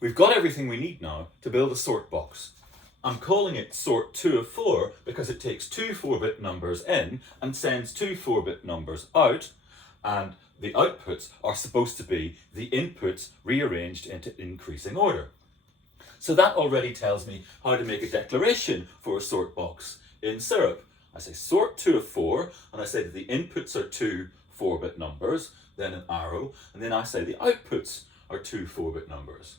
We've got everything we need now to build a sort box. I'm calling it sort 2 of 4 because it takes two 4-bit numbers in and sends two 4-bit numbers out, and the outputs are supposed to be the inputs rearranged into increasing order. So that already tells me how to make a declaration for a sort box in Syrup. I say sort 2 of 4, and I say that the inputs are two 4-bit numbers, then an arrow, and then I say the outputs are two 4-bit numbers.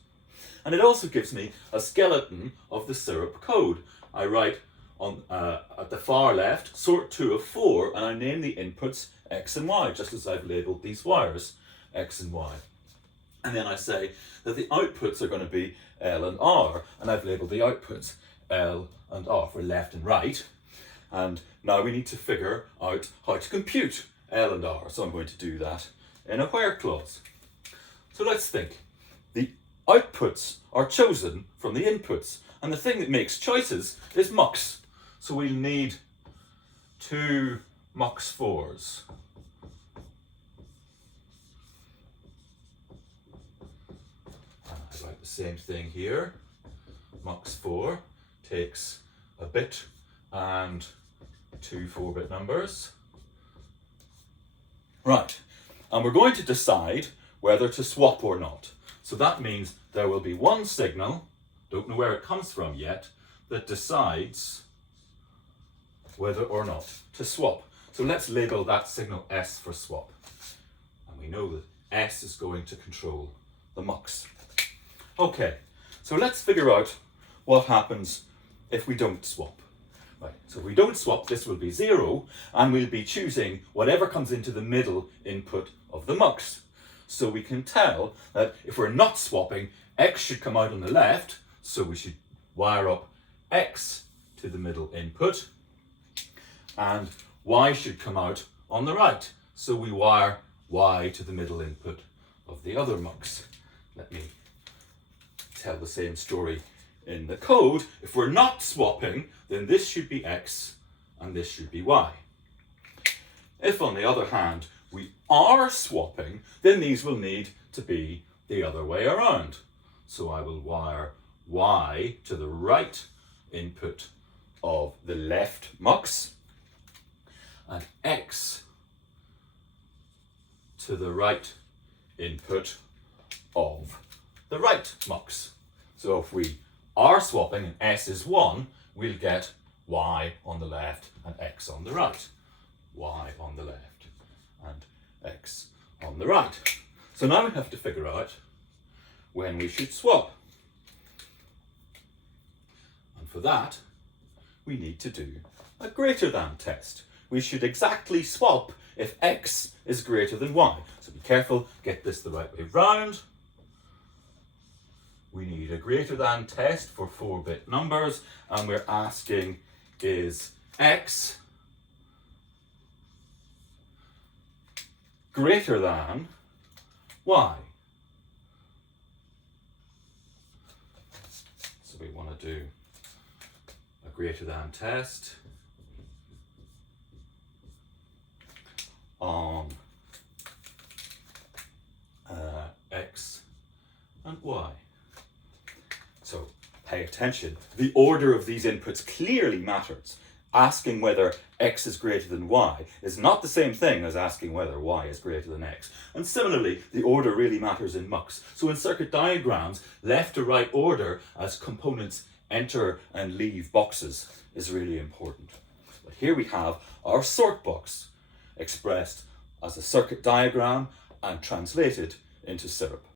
And it also gives me a skeleton of the Syrup code. I write on at the far left, sort 2 of 4, and I name the inputs X and Y, just as I've labelled these wires, X and Y. And then I say that the outputs are going to be L and R, and I've labelled the outputs L and R for left and right. And now we need to figure out how to compute L and R, so I'm going to do that in a where clause. So let's think. The outputs are chosen from the inputs, and the thing that makes choices is mux. So we'll need two mux4s. I write the same thing here. Mux4 takes a bit and two 4-bit numbers. Right, and we're going to decide whether to swap or not. So that means there will be one signal, don't know where it comes from yet, that decides whether or not to swap. So let's label that signal S for swap. And we know that S is going to control the mux. Okay, so let's figure out what happens if we don't swap. Right, so if we don't swap, this will be 0, and we'll be choosing whatever comes into the middle input of the mux. So we can tell that if we're not swapping, X should come out on the left, so we should wire up X to the middle input, and Y should come out on the right, so we wire Y to the middle input of the other mux. Let me tell the same story in the code. If we're not swapping, then this should be X and this should be Y. If, on the other hand, we are swapping, then these will need to be the other way around. So I will wire Y to the right input of the left mux and X to the right input of the right mux. So if we are swapping and S is 1, we'll get Y on the left and X on the right. Y on the left and X on the right. So now we have to figure out when we should swap. And for that, we need to do a greater than test. We should exactly swap if X is greater than Y. So be careful, get this the right way round. We need a greater than test for 4-bit numbers, and we're asking, is X greater than Y? So we want to do a greater than test on X and Y. So pay attention. The order of these inputs clearly matters. Asking whether X is greater than Y is not the same thing as asking whether Y is greater than X. And similarly, the order really matters in mux. So in circuit diagrams, left to right order as components enter and leave boxes is really important. But here we have our sort box expressed as a circuit diagram and translated into Syrup.